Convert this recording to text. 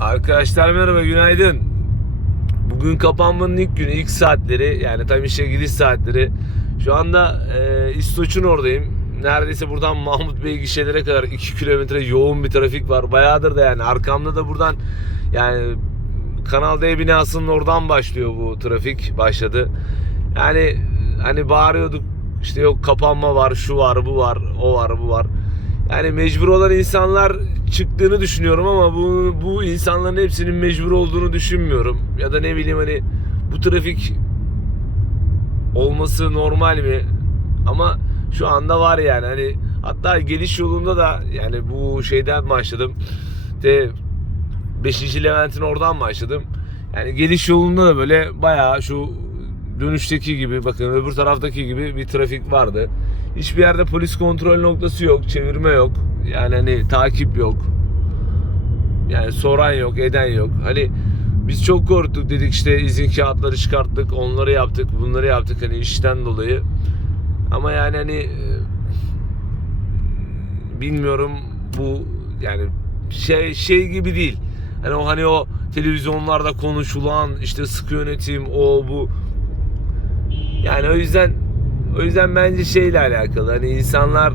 Arkadaşlar merhaba günaydın. Bugün kapanmanın ilk günü ilk saatleri yani tam işe gidiş saatleri. Şu anda e, İstoç'un oradayım. Neredeyse buradan Mahmut Bey gişelere kadar 2 kilometre yoğun bir trafik var. Bayağıdır da yani arkamda da buradan yani Kanal D binasının oradan başlıyor bu trafik başladı. Yani hani bağırıyorduk işte yok kapanma var şu var bu var o var bu var. Yani mecbur olan insanlar çıktığını düşünüyorum ama bu bu insanların hepsinin mecbur olduğunu düşünmüyorum. Ya da ne bileyim hani bu trafik olması normal mi? Ama şu anda var yani hani hatta geliş yolunda da yani bu şeyden başladım. De 5. Levent'in oradan başladım. Yani geliş yolunda da böyle bayağı şu dönüşteki gibi bakın öbür taraftaki gibi bir trafik vardı. Hiçbir yerde polis kontrol noktası yok, çevirme yok. Yani hani takip yok. Yani soran yok, eden yok. Hani biz çok korktuk dedik işte izin kağıtları çıkarttık, onları yaptık, bunları yaptık hani işten dolayı. Ama yani hani e, bilmiyorum bu yani şey şey gibi değil. Hani o hani o televizyonlarda konuşulan işte sıkı yönetim o bu yani o yüzden o yüzden bence şeyle alakalı hani insanlar